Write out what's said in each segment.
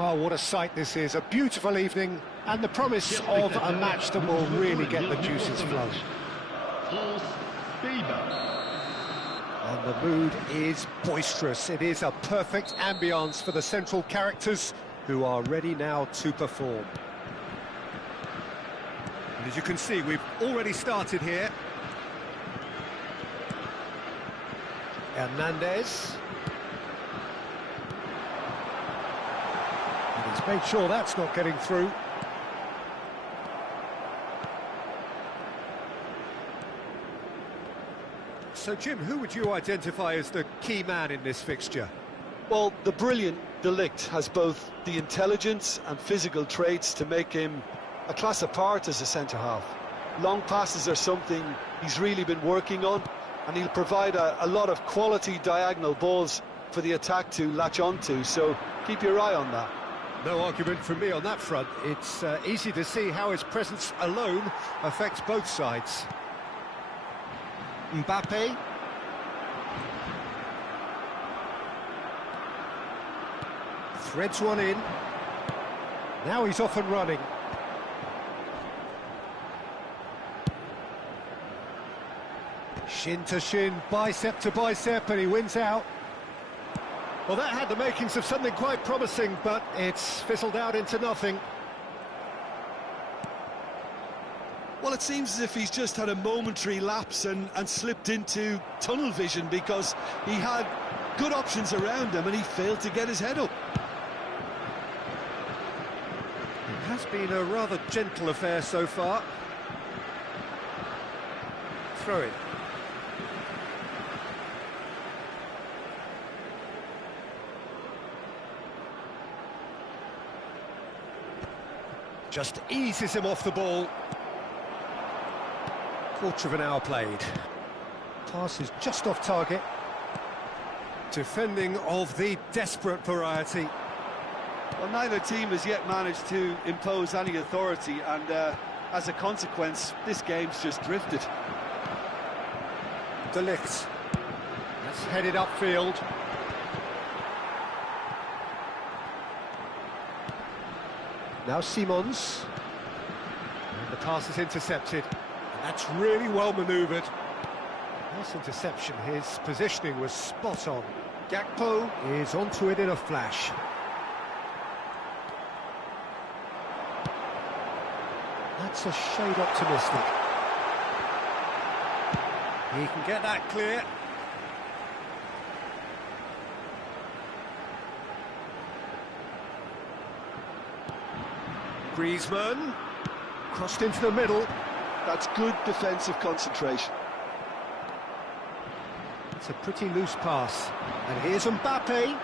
Well, what a sight this is. A beautiful evening and the promise of a match that will really get the juices flowing. And the mood is boisterous. It is a perfect ambience for the central characters who are ready now to perform. And as you can see, we've already started here. Hernandez. And he's made sure that's not getting through. So, Jim, who would you identify as the key man in this fixture? Well, the brilliant De Ligt has both the intelligence and physical traits to make him a class apart as a centre-half. Long passes are something he's really been working on, and he'll provide a lot of quality diagonal balls for the attack to latch onto, so keep your eye on that. No argument from me on that front. It's easy to see how his presence alone affects both sides. Mbappe. Threads one in. Now he's off and running. Shin to shin, bicep to bicep, and he wins out. Well, that had the makings of something quite promising, but it's fizzled out into nothing. Well, it seems as if he's just had a momentary lapse and slipped into tunnel vision, because he had good options around him and he failed to get his head up. It has been a rather gentle affair so far. Throw it. Just eases him off the ball. Quarter of an hour played. Pass is just off target. Defending of the desperate variety. Well, neither team has yet managed to impose any authority, and as a consequence, this game's just drifted. De Ligt. That's headed upfield. Now Simons. And the pass is intercepted. And that's really well manoeuvred. Nice interception. His positioning was spot on. Gakpo is onto it in a flash. That's a shade optimistic. He can get that clear. Griezmann, crossed into the middle. That's good defensive concentration. It's a pretty loose pass. And here's Mbappe.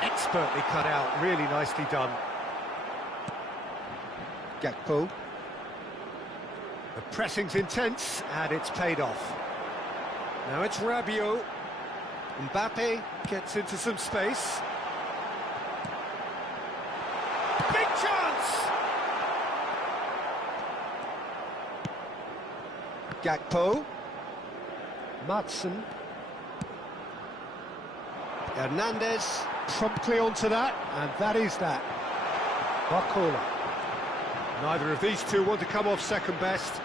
Expertly cut out, really nicely done. Gakpo. The pressing's intense, and it's paid off. Now it's Rabiot. Mbappe gets into some space. Big chance! Gakpo. Madsen. Hernandez promptly onto that, and that is that. Barcola. Neither of these two want to come off second best.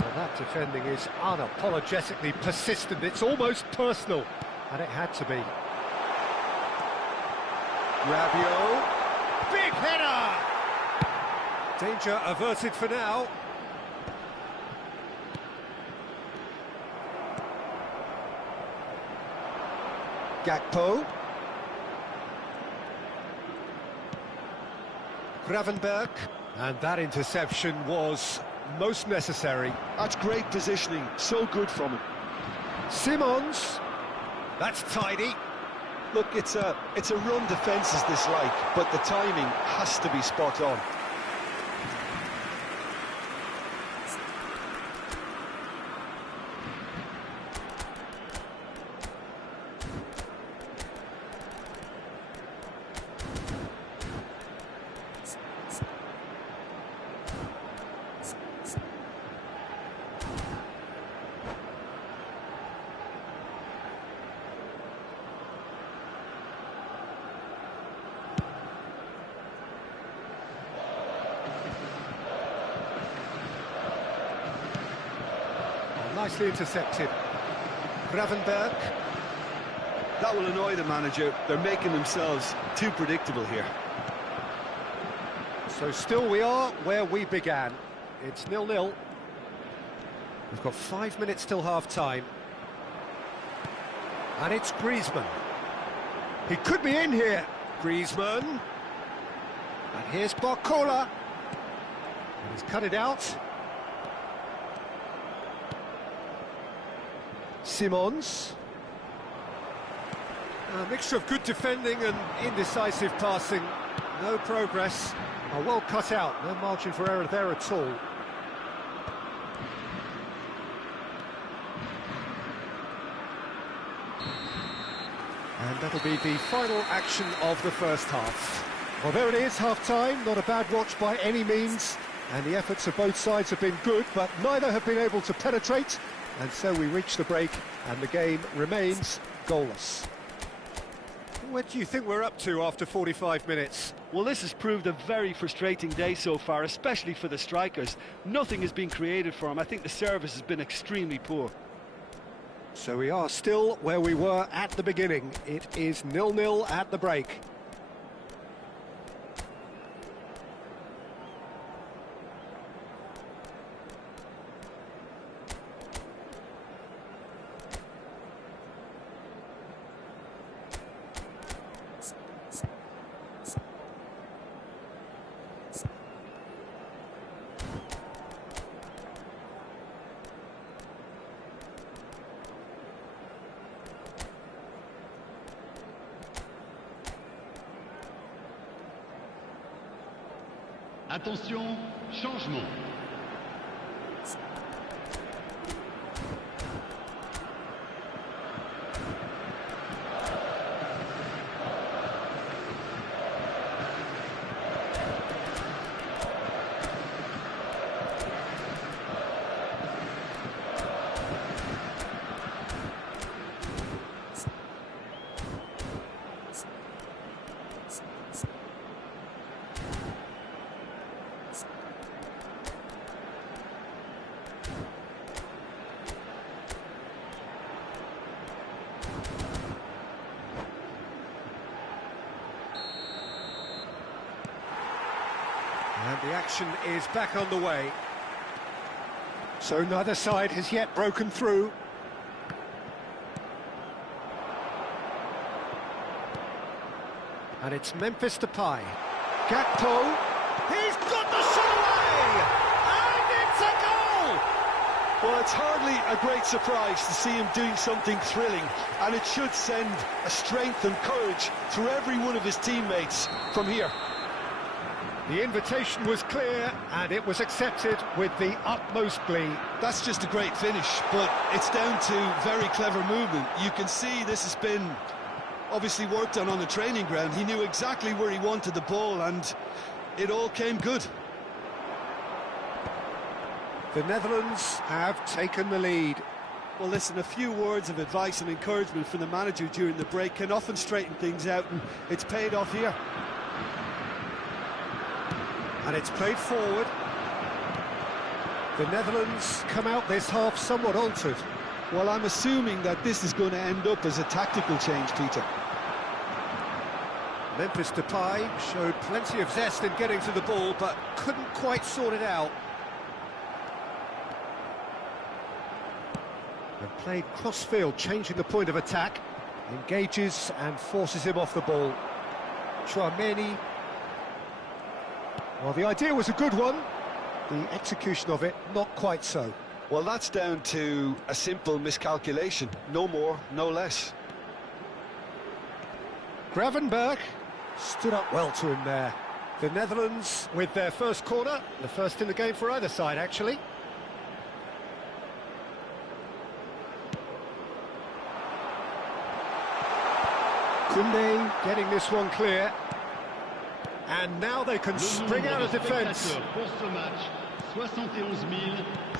Well, that defending is unapologetically persistent. It's almost personal, and it had to be. Rabiot, big header! Danger averted for now. Gakpo. Gravenberg. And that interception was most necessary. That's great positioning, so good from him. Simons. That's tidy. Look, it's a run defence is this like, but the timing has to be spot on. nicely intercepted. Gravenberg. That will annoy the manager. They're making themselves too predictable here. So still we are where we began. It's 0-0. We've got 5 minutes till half-time. And it's Griezmann. He could be in here. Griezmann. And here's Barcola. And he's cut it out. Simons. A mixture of good defending and indecisive passing. No progress. Oh, well cut out. No margin for error there at all. And that'll be the final action of the first half. Well, there it is, half-time. Not a bad watch by any means. And the efforts of both sides have been good, but neither have been able to penetrate. And so we reach the break, and the game remains goalless. What do you think we're up to after 45 minutes? Well, this has proved a very frustrating day so far, especially for the strikers. Nothing has been created for them. I think the service has been extremely poor. So we are still where we were at the beginning. It is 0-0 at the break. Attention, changement. And the action is back on the way. So neither side has yet broken through. And it's Memphis Depay. Gakpo. He's got the shot away! And it's a goal! Well, it's hardly a great surprise to see him doing something thrilling, and it should send a strength and courage through every one of his teammates from here. The invitation was clear, and it was accepted with the utmost glee. That's just a great finish, but it's down to very clever movement. You can see this has been obviously worked on the training ground. He knew exactly where he wanted the ball, and it all came good. The Netherlands have taken the lead. Well, listen, a few words of advice and encouragement from the manager during the break can often straighten things out, and it's paid off here. And it's played forward. The Netherlands come out this half somewhat altered. Well, I'm assuming that this is going to end up as a tactical change, Peter. Memphis Depay showed plenty of zest in getting to the ball, but couldn't quite sort it out. And played cross-field, changing the point of attack. Engages and forces him off the ball. Chouameni. Well, the idea was a good one. The execution of it, not quite so. Well, that's down to a simple miscalculation. No more, no less. Gravenberg stood up well to him there. The Netherlands with their first corner, the first in the game for either side, actually. Koundé getting this one clear. And now they can spring out of defence.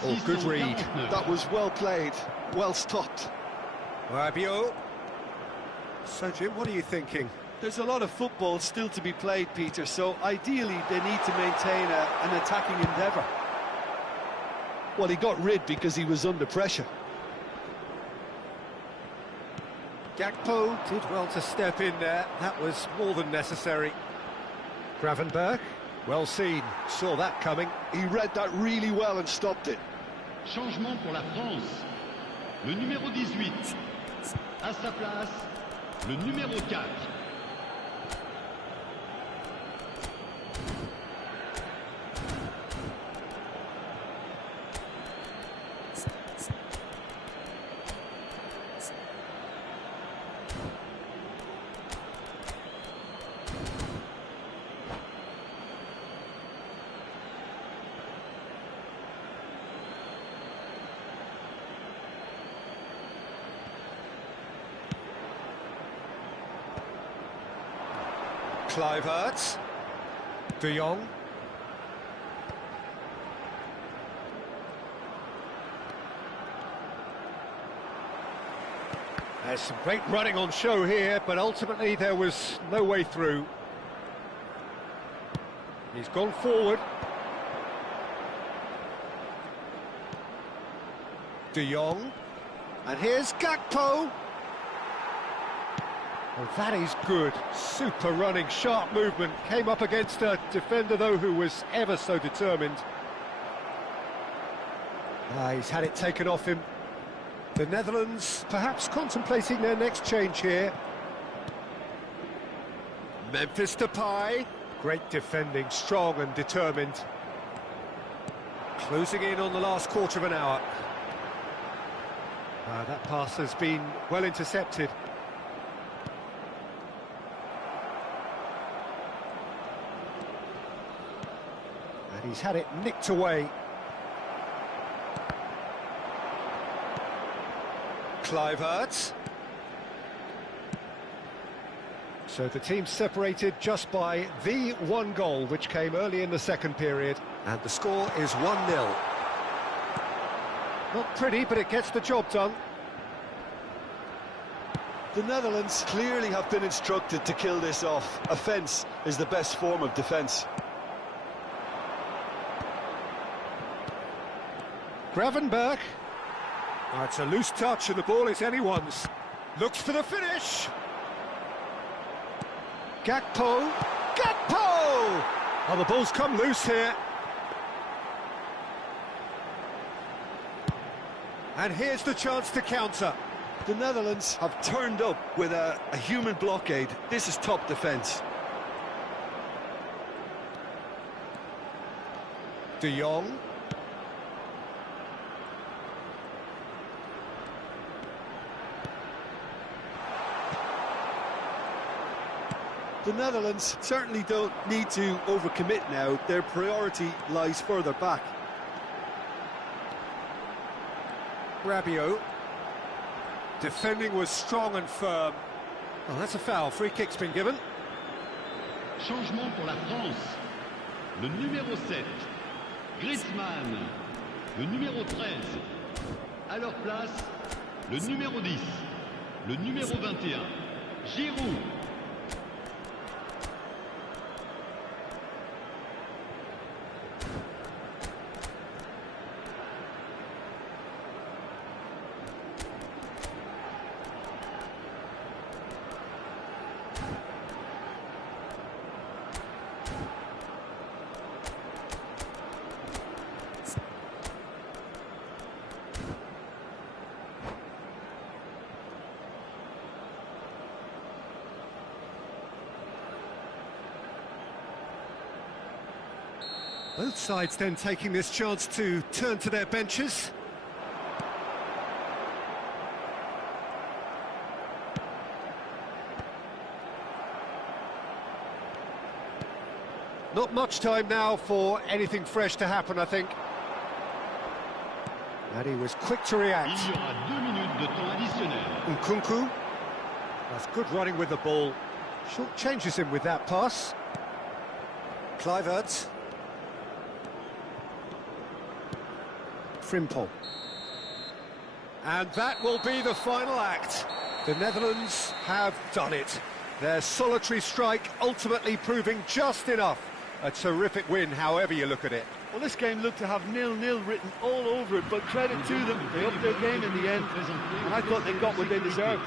Oh, good read. That was well played, well stopped. Rabiot. So, Jim, what are you thinking? There's a lot of football still to be played, Peter, so ideally they need to maintain an attacking endeavour. Well, he got rid because he was under pressure. Gakpo did well to step in there. That was more than necessary. Gravenberch, well seen, saw that coming. He read that really well and stopped it. Changement pour la France. Le numéro 18. À sa place, le numéro 4. Kluivert, De Jong. There's some great running on show here, but ultimately there was no way through. He's gone forward. De Jong. And here's Gakpo. Well, that is good. Super running, sharp movement. Came up against a defender, though, who was ever so determined. He's had it taken off him. The Netherlands perhaps contemplating their next change here. Memphis Depay. Great defending, strong and determined. Closing in on the last quarter of an hour. That pass has been well intercepted. And he's had it nicked away. Kluivert. So the team separated just by the one goal, which came early in the second period. And the score is 1-0. Not pretty, but it gets the job done. The Netherlands clearly have been instructed to kill this off. Offence is the best form of defence. Gravenberch. Oh, it's a loose touch and the ball is anyone's. Looks for the finish. Gakpo. Gakpo! Oh, the ball's come loose here. And here's the chance to counter. The Netherlands have turned up with a human blockade. This is top defence. De Jong. The Netherlands certainly don't need to overcommit now. Their priority lies further back. Rabiot. Defending was strong and firm. Well, that's a foul. Free kick's been given. Changement pour la France. Le numéro 7. Griezmann. Le numéro 13. À leur place, le numéro 10. Le numéro 21. Giroud. Both sides then taking this chance to turn to their benches. Not much time now for anything fresh to happen, I think. And he was quick to react. Il y aura 2 minutes de temps additionnel. Nkunku. That's good running with the ball. Short changes him with that pass. Kluivert. Frimpong. And that will be the final act. The Netherlands have done it. Their solitary strike ultimately proving just enough A terrific win, however you look at it. Well, this game looked to have 0-0 written all over it, but credit to them. They upped their game in the end, and I thought they got what they deserved.